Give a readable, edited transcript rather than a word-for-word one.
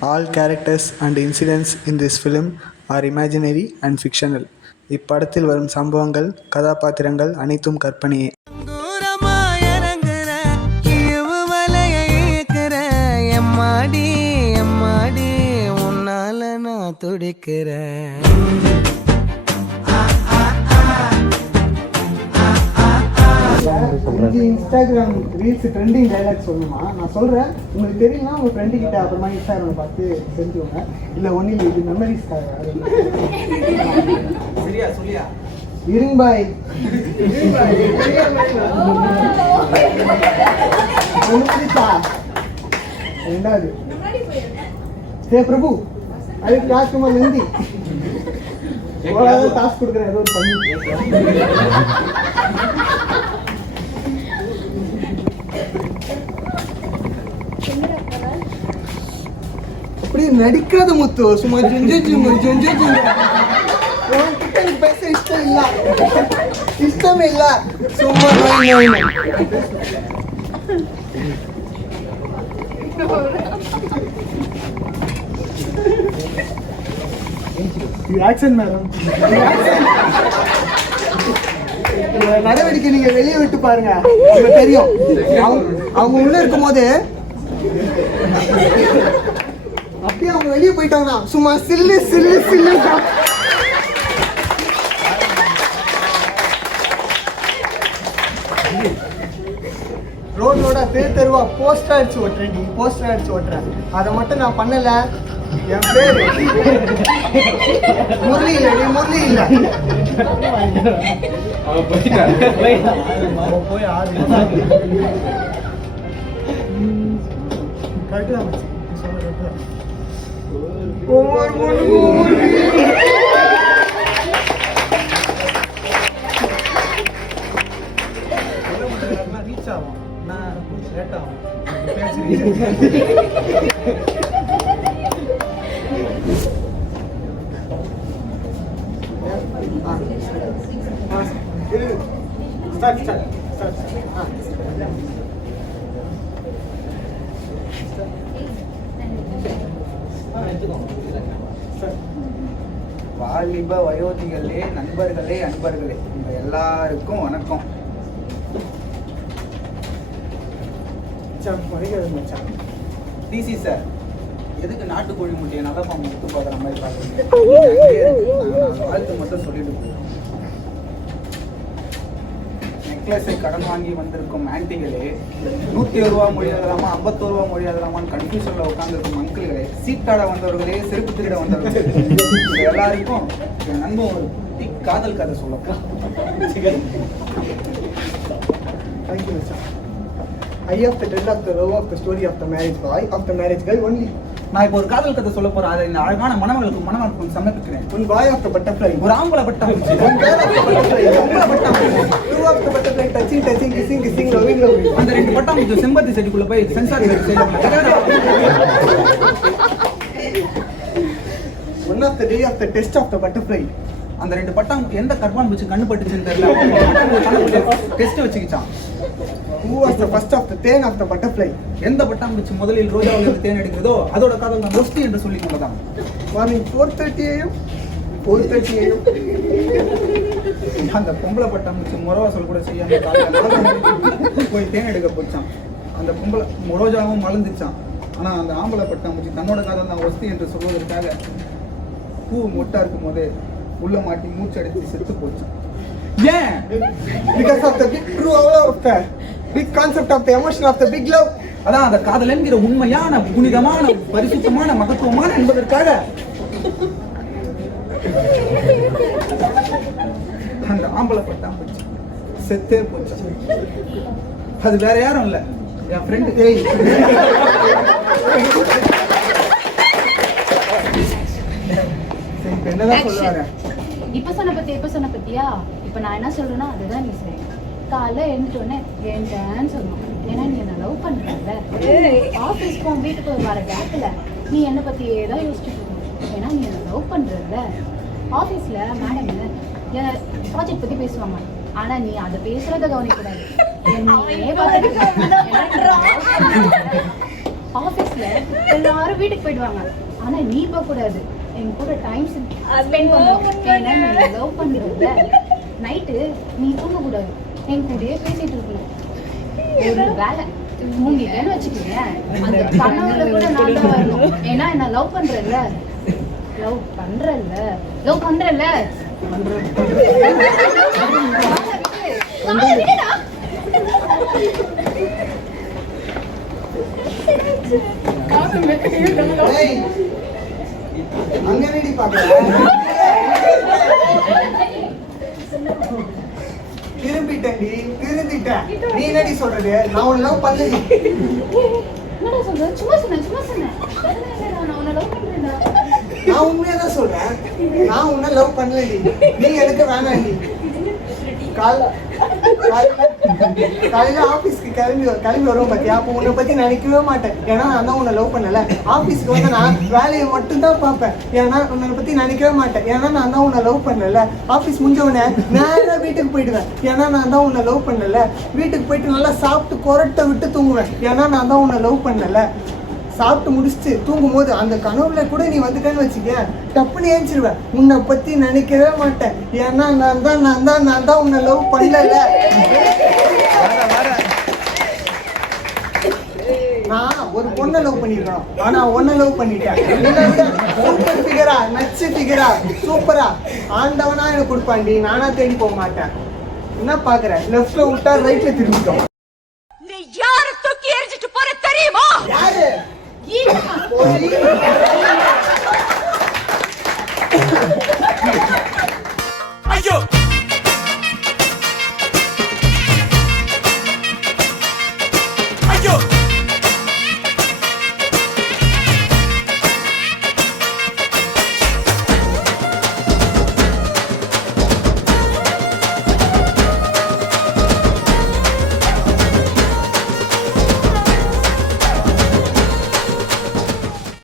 All characters and incidents in this film are imaginary and fictional. இப்படத்தில் வரும் சம்பவங்கள் கதாபாத்திரங்கள் அனைத்தும் கற்பனையே. தூரமா இறங்குற இழிவு வலைய இழுக்கிற எம்மாடி எம்மாடி உன்னால நான் துடிக்கிறேன். இன்ஸ்டாகிராம் ரீல்ஸ் ட்ரெண்டிங் டைலாக் சொல்லணுமா? நான் சொல்கிறேன், உங்களுக்கு தெரியலனா உங்கள் ஃப்ரெண்டு கிட்ட அப்புறமா இன்ஸ்டாகிராம் பார்த்து தெரிஞ்சுக்கோங்க. இல்லை ஒன்றும் இல்லை, இது மெமரிஸ்க்காக. சரியா சொல்லியா இருங்க பாய். ரெண்டாவது ஹே பிரபு அதுக்கு ராஜ்குமார் நந்தி டாஸ்க் கொடுக்குறேன், ஏதோ ஒரு பண்ணி அப்படி நடிக்காத முத்து, சும்மா பேச இஷ்டம் இல்ல, இஷ்டம் இல்ல, சும்மா நடவடிக்கை நீங்க வெளியே விட்டு பாருங்க, தெரியும். அவங்க உள்ள இருக்கும் போது அப்படியே அவங்க வெளியே போயிட்டாங்கன்னா சும்மா சில்லு சில்லு சில்லு. ரோடோட தெருவா போஸ்டர் அடிச்சு ஓட்டுறேன், நீ போஸ்டர் அடிச்சு ஓட்டுறேன். அதை மட்டும் நான் பண்ணல. என் பேரு முரளி இல்லை, நீ முரளி இல்லை. போய் ஆறு கரெக்டா ரீச் ஆகும், லேட் ஆகும். வாலிப வயோதிகளே, நண்பர்களே, அன்பர்களே, உங்க எல்லாருக்கும் வணக்கம். டிசி சார், எதுக்கு நாட்டுக்கோழி முட்டையை நல்ல பாம்பு முட்டு பார்க்குற மாதிரி பார்க்குறீங்க? வாழ்த்து மட்டும் சொல்லிட்டு போயிடும். நெக்லஸை கடன் வாங்கி வந்திருக்கும் ஆன்டிகளே, 107 ரூபா மொழி எழுதலாமா 51 ரூபா மொழி எழுதலாமான்னு கன்ஃபியூஷன்ல உட்காந்துருக்கும் அங்கிள்களே, சீட்டாட வந்தவர்களே, செருப்பு திருட வந்தவர்களே, எல்லாருக்கும் என் நண்பன் ஒரு காதல் கதை சொல்லலாம். I have to tell of the love of the story of the marriage boy, of the marriage girl only. நான் இப்போ ஒரு காதல் கதை சொல்ல போறேன். அதை இந்த அழகான மணமகளுக்கு சமர்ப்பிக்கிறேன். One boy of the butterfly, ஒரு ஆம்பளை பட்டாம்பூச்சி, one girl of the butterfly, ஆம்பளை பட்டாம்பூச்சி, two of the butterfly, touching, touching, kissing, kissing, loving, loving. அந்த ரெண்டு பட்டாம்பூச்சி செம்பருத்தி செடிக்குள்ள போய் sensor One of the day of the test of the butterfly. அந்த ரெண்டு பட்டாம்பூச்சி எந்த கர்ப்பான் பூச்சி கண்ணு பட்டுச்சுன்னு தெரியல, டெஸ்ட் வச்சுக்கிச்சான். Who was the first of the தேன் of the butterfly? எந்த பட்டாம்பூச்சி முதலில் ரோஜாவிலிருந்து தேன் எடுக்கிறதோ அதோட காதல் நான் ஒஸ்தி என்று சொல்லிக் கொண்டதான். Morning 4:30 AM, 4:30 AM. அந்த பொம்பளை பட்டாம்பூச்சி முறவாசல் கூட செய்யாம காலையில போய் தேன் எடுக்க போச்சான். அந்த பொம்பளை ரோஜாவும் மலர்ந்துச்சான். ஆனா அந்த ஆம்பளை பட்டாம்பூச்சி தன்னோட காதல் நான் ஒஸ்தி என்று சொல்வதற்காக பூ மொட்டா இருக்கும் போதே உள்ள மாட்டி மூச்சு அடைத்து செத்து போச்சான். ஏன்? Because of the big true of the big concept of the emotion of the big love. அதான் அந்த காதல் என்கிற உண்மையான, புனிதமான, பரிசுத்தமான, மகத்துவமான என்பதற்காக அந்த ஆம்பளை பட்டாம்பூச்சி செத்தே போச்சு. அது வேற யாரும் இல்ல, என் ஃப்ரெண்டு. என்னதான் சொல்லுவாங்க? இப்ப சொன்ன பத்தியா? இப்ப நான் என்ன சொல்றேன்னா அதுதான் நீ சரி. காலைல எழுந்துட்டோன்னே ஏன்டான்னு சொல்லணும். ஏன்னா நீ என்ன லவ் பண்றல. ஆஃபீஸ் போகும் வீட்டுக்கு வர கேப்ல நீ என்ன பத்தியே தான் யோசிச்சுட்டு இருக்கணும். ஏன்னா நீ என்ன லவ் பண்றல. ஆஃபீஸ்ல மேடம் ப்ராஜெக்ட் பத்தி பேசுவாங்க, ஆனா நீ அதை பேசுறத கவனிக்கூடாது. ஆபீஸ்ல எல்லாரும் வீட்டுக்கு போயிடுவாங்க, ஆனா நீ போக கூடாது. என் கூட டைம் ஸ்பெண்ட் பண்ணணும். ஏன்னா நீ லவ் பண்றல. நைட்டு நீ தூங்க கூடாது, என் கூடயே பேசிட்டு இருக்கணும். ஒரு வேலை தூங்கிட்டேன்னு வச்சுக்கோங்க, அந்த கனவுல கூட நான் தான் வரணும். ஏன்னா என்ன லவ் பண்றல. லவ் பண்றல. லவ் பண்றல. ஏய், அங்க ரெடி பாக்கலாம். திரும்பிட்டேன்டி, திருந்திட்டேன். நீ என்னடி சொல்றது? நான் உன்னை லவ் பண்ணலடி. என்னடா சொல்ற? சும்மா சொன்னேன். நான் உன்னை லவ் பண்றேன்டா. நான் உண்மையா தான் சொல்றேன். நான் உன்னை லவ் பண்ணலடி. நீ எனக்கு வேணாண்டி. காலையில ஆபீஸ்க்கு கிளம்பி வருவோம் பாத்தியா, அப்போ உன்னை பத்தி நினைக்கவே மாட்டேன். ஏன்னா நான் தான் உன்னை லவ் பண்ணல. ஆபீஸ்க்கு வந்து நான் வேலையை மட்டும் தான் பார்ப்பேன். ஏன்னா உன்னை பத்தி நினைக்கவே மாட்டேன். ஏன்னா நான் தான் உன்னை லவ் பண்ணல. ஆபீஸ் முடிஞ்ச உடனே நேரா வீட்டுக்கு போயிடுவேன். ஏன்னா நான் தான் உன்னை லவ் பண்ணல. வீட்டுக்கு போயிட்டு நல்லா சாப்பிட்டு கொரட்டை விட்டு தூங்குவேன். ஏன்னா நான் தான் உன்னை லவ் பண்ணல. சாப்பிட்டு முடிச்சுட்டு தூங்கும் போது அந்த கனவுல கூட நீ வந்துட்டேன்னு வச்சுக்க, டப்புன்னு ஏஞ்சிருவேன். உன்னை பத்தி நினைக்கவே மாட்டேன். ஏன்னா நான் தான் உன்னை லவ் பண்ணல. நான் ஒரு பொண்ணை லவ் பண்ணிருக்கணும், ஆனா உன்னை லவ் பண்ணிட்டேன். சூப்பர் ஃபிகரா, நச்சு ஃபிகரா, சூப்பரா ஆண்டவனா எனக்கு கொடுப்பாண்டி. நானா தேடி போக மாட்டேன். என்ன பாக்குற? லெஃப்ட்ல விட்டா ரைட்ல திரும்பிட்டோம். நீ யாரை தூக்கி எரிஞ்சிட்டு போற தெரியுமா? யாரு? போய்